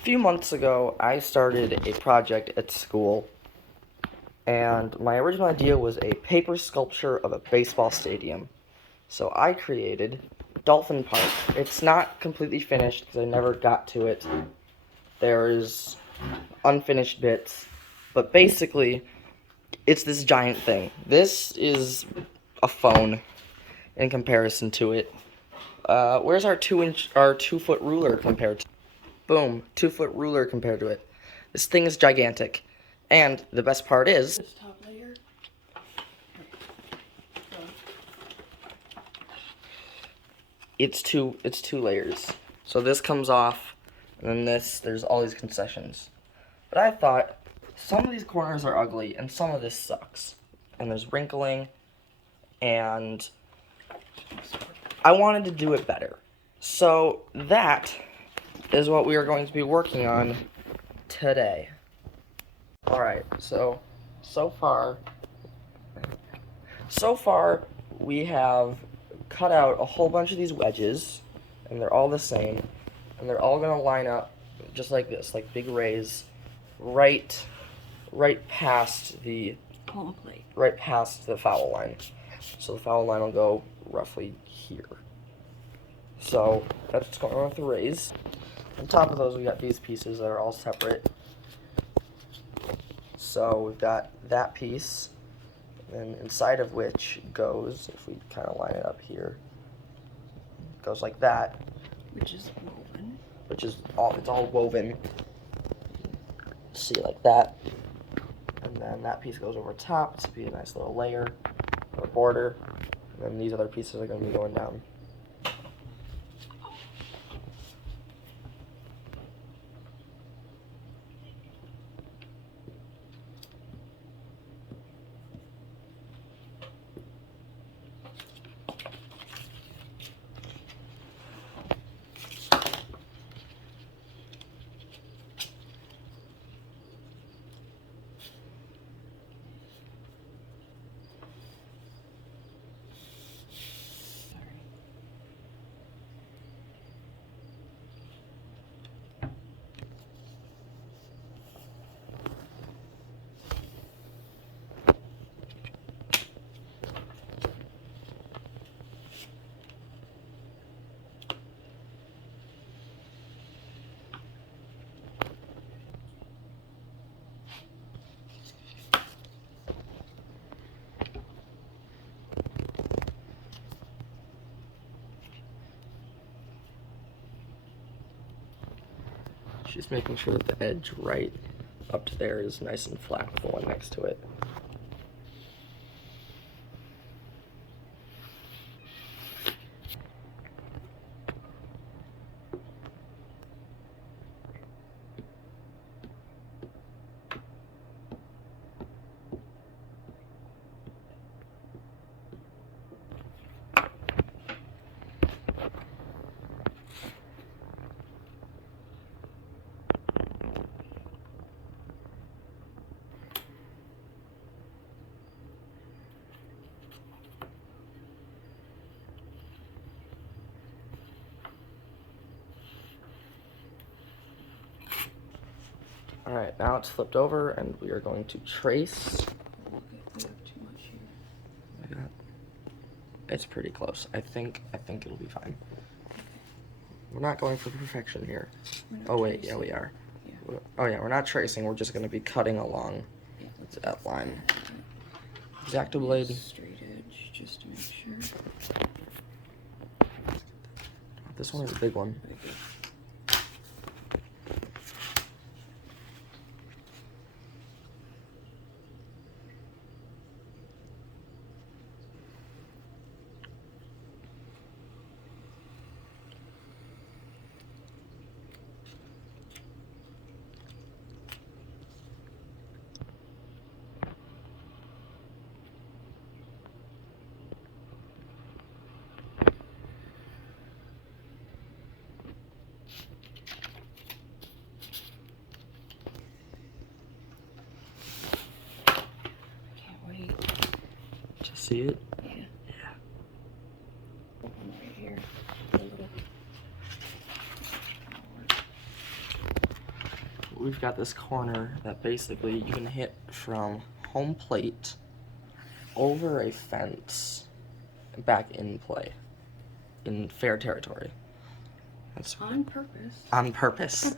few months ago, I started a project at school, and my original idea was a paper sculpture of a baseball stadium. So I created Dolphin Park. It's not completely finished because I never got to it. There's unfinished bits, but basically, it's this giant thing. This is a phone in comparison to it. Where's our 2 foot ruler compared to? Boom, 2 foot ruler compared to it. This thing is gigantic. And the best part is, This top layer. it's two layers. So this comes off, and then there's all these concessions. But I thought, some of these corners are ugly, and some of this sucks. And there's wrinkling, and I wanted to do it better. So that is what we are going to be working on today. Alright, so far we have cut out a whole bunch of these wedges, and they're all the same, and they're all gonna line up just like this, like big rays, right past the home plate. Right past the foul line. So the foul line will go roughly here. So that's what's going on with the rays. On top of those, we got these pieces that are all separate. So we've got that piece, and inside of which goes, if we kind of line it up here, goes like that. Which is woven. It's all woven. See, like that. And then that piece goes over top to be a nice little layer or border. And then these other pieces are going to be going down. She's making sure that the edge right up to there is nice and flat with the one next to it. Alright, now it's flipped over, and we are going to trace. We have too much here. It's pretty close. I think it'll be fine. We're not going for perfection here. Oh wait, yeah we are. Yeah. Oh yeah, we're not tracing, we're just going to be cutting along that line. X-Acto blade. Straight edge, just to make sure. This one is a big one. Okay. See it? Yeah. Yeah. Right here. A little. we've got this corner that basically you can hit from home plate over a fence back in play in fair territory. That's On purpose. on purpose.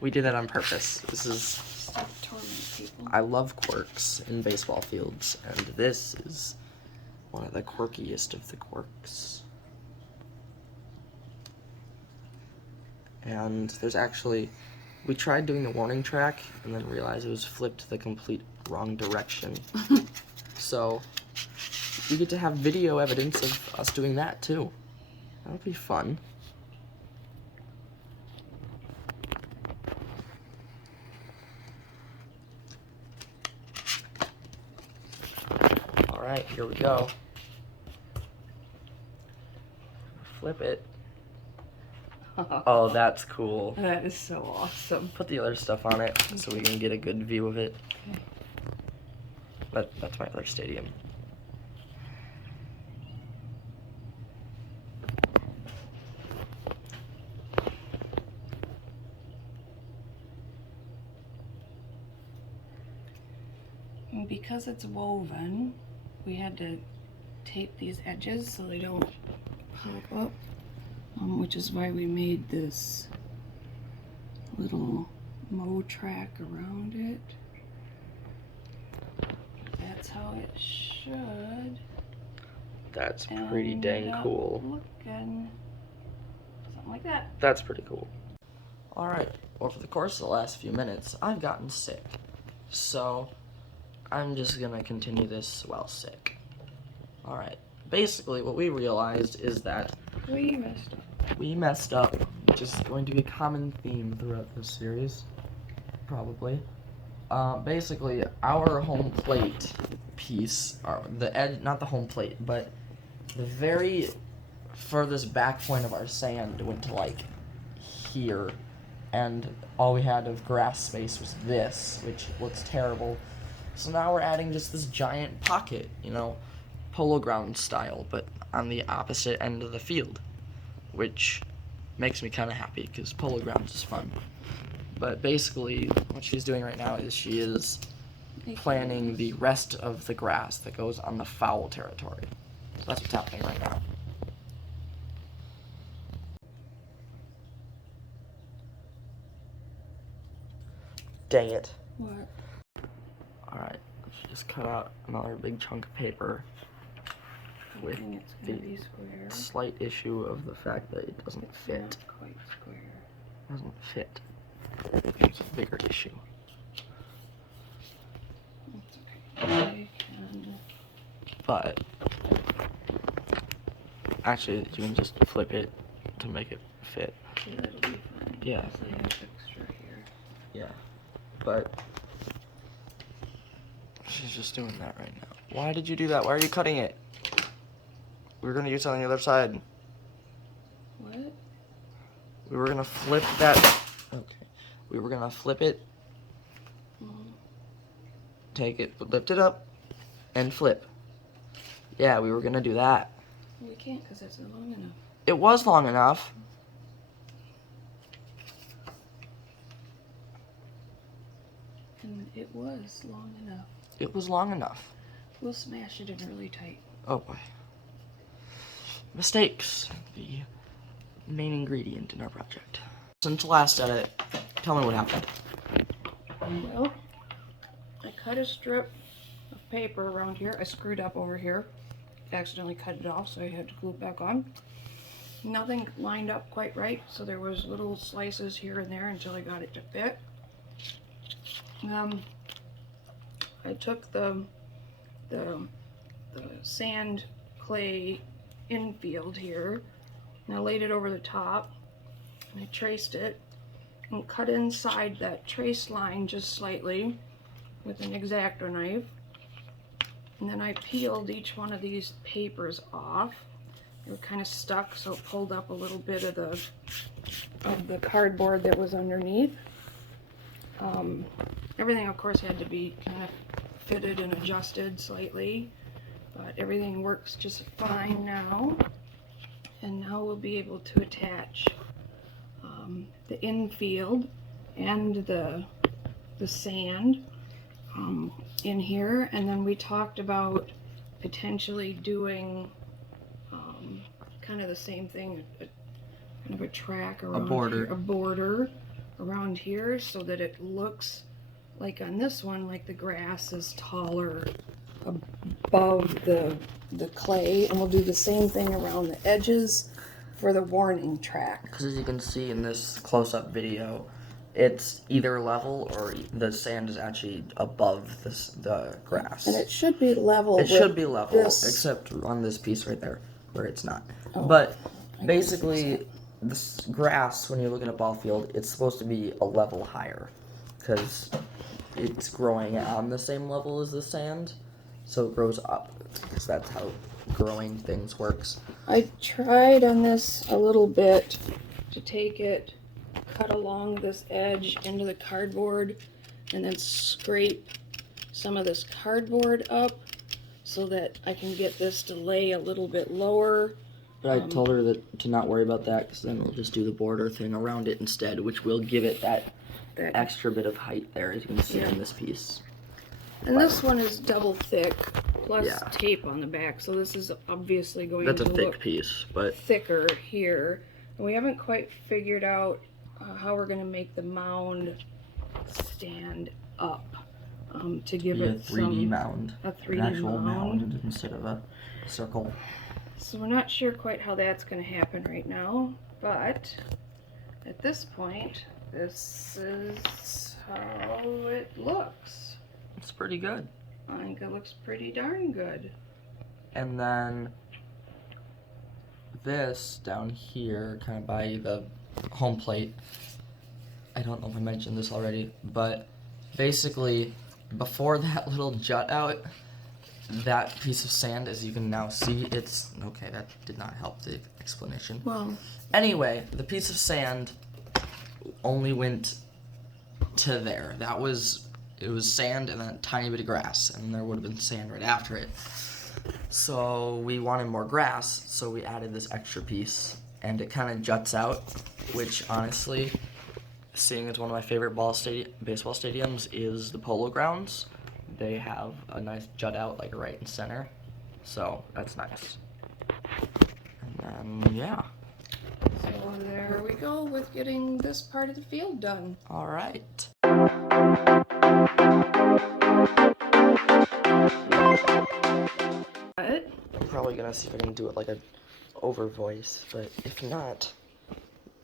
We did that on purpose. This is Stop tormenting people. I love quirks in baseball fields, and this is one of the quirkiest of the quirks. And there's actually, we tried doing the warning track and then realized it was flipped the complete wrong direction. So we get to have video evidence of us doing that too. That'll be fun. Alright, here we go. Flip it. Oh, that's cool. That is so awesome. Put the other stuff on it so we can get a good view of it. That's my other stadium. And because it's woven, we had to tape these edges so they don't pop up, which is why we made this little mow track around it. That's how it should. That's pretty dang cool. Looking something like that. That's pretty cool. Alright, well, for the course of the last few minutes, I've gotten sick. So, I'm just gonna continue this while sick. Alright, basically what we realized is that we messed up, which is going to be a common theme throughout this series, probably. Basically, our home plate piece, or the edge, not the home plate, but the very furthest back point of our sand went to like here, and all we had of grass space was this, which looks terrible. So now we're adding just this giant pocket, you know, polo ground style, but on the opposite end of the field, which makes me kind of happy because polo grounds is fun. But basically, what she's doing right now is she is planting the rest of the grass that goes on the foul territory. So that's what's happening right now. Dang it. What? Alright, she just cut out another big chunk of paper with It's the gonna be square. slight issue of the fact that it doesn't fit. Not quite square. It doesn't fit. It's a bigger issue. That's okay. But actually, you can just flip it to make it fit. That'll be fine. Yeah. Because I have extra here. Yeah. But she's just doing that right now. Why did you do that? Why are you cutting it? We were gonna use it on the other side. What? We were gonna flip that. Okay. We were gonna flip it. Take it, lift it up, and flip. Yeah, we were gonna do that. We can't because it's not long enough. It was long enough. And it was long enough. It was long enough. We'll smash it in really tight. Oh boy. Mistakes. The main ingredient in our project. Since last edit, tell me what happened. Well, I cut a strip of paper around here. I screwed up over here. Accidentally cut it off, so I had to glue it back on. Nothing lined up quite right, so there was little slices here and there until I got it to fit. I took the sand clay infield here, and I laid it over the top, and I traced it and cut inside that trace line just slightly with an X-Acto knife. And then I peeled each one of these papers off. They were kind of stuck, so it pulled up a little bit of the cardboard that was underneath. Everything, of course, had to be kind of fitted and adjusted slightly, but everything works just fine now. And now we'll be able to attach the infield and the the sand in here, and then we talked about potentially doing kind of the same thing, kind of a track around a border around here, so that it looks like on this one, like the grass is taller above the clay, and we'll do the same thing around the edges for the warning track. Because as you can see in this close-up video, it's either level or the sand is actually above the grass. And it should be level. It should be level, except on this piece right there, where it's not. Oh, but basically, this grass, when you look at a ball field, it's supposed to be a level higher, because it's growing on the same level as the sand, so it grows up, because that's how growing things works. I tried on this a little bit to take it, cut along this edge into the cardboard, and then scrape some of this cardboard up so that I can get this to lay a little bit lower. But I told her to not worry about that, because then we'll just do the border thing around it instead, which will give it that extra bit of height there, as you can see in this piece. And this one is double thick, plus tape on the back, so this is obviously going to look That's a thick piece, but thicker here. And we haven't quite figured out how we're going to make the mound stand up to give it a 3D mound. A 3D an actual mound instead of a circle. So we're not sure quite how that's going to happen right now, but at this point, this is how it looks. It's pretty good. I think it looks pretty darn good. And then this down here, kind of by the home plate, I don't know if I mentioned this already, but basically before that little jut out, that piece of sand, as you can now see, it's okay, that did not help the explanation. Well, anyway, the piece of sand only went to there. It was sand and then a tiny bit of grass, and there would have been sand right after it. So we wanted more grass, so we added this extra piece, and it kind of juts out, which honestly, seeing as one of my favorite baseball stadiums is the Polo Grounds, they have a nice jut out like right in center, so that's nice. And then, yeah. So there we go with getting this part of the field done. All right. I'm probably gonna see if I can do it like an over voice, but if not,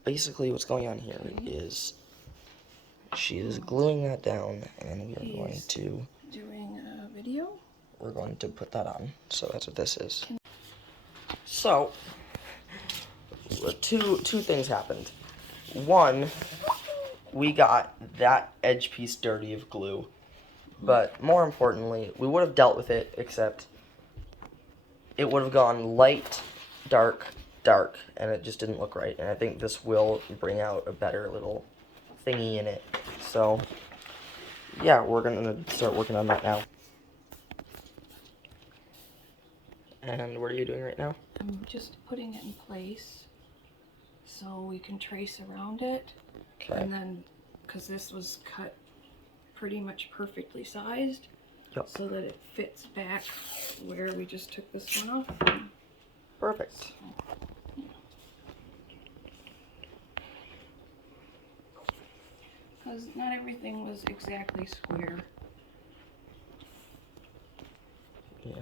basically what's going on here is she is gluing that down, and we are going to doing a video. We're going to put that on, so that's what this is. So two things happened. One, we got that edge piece dirty of glue, but more importantly, we would have dealt with it, except it would have gone light, dark, dark, and it just didn't look right. And I think this will bring out a better little thingy in it. So yeah, we're gonna start working on that now. And what are you doing right now? I'm just putting it in place so we can trace around it. Okay. And then, because this was cut pretty much perfectly sized, so that it fits back where we just took this one off from. Perfect. Because not everything was exactly square. Yeah.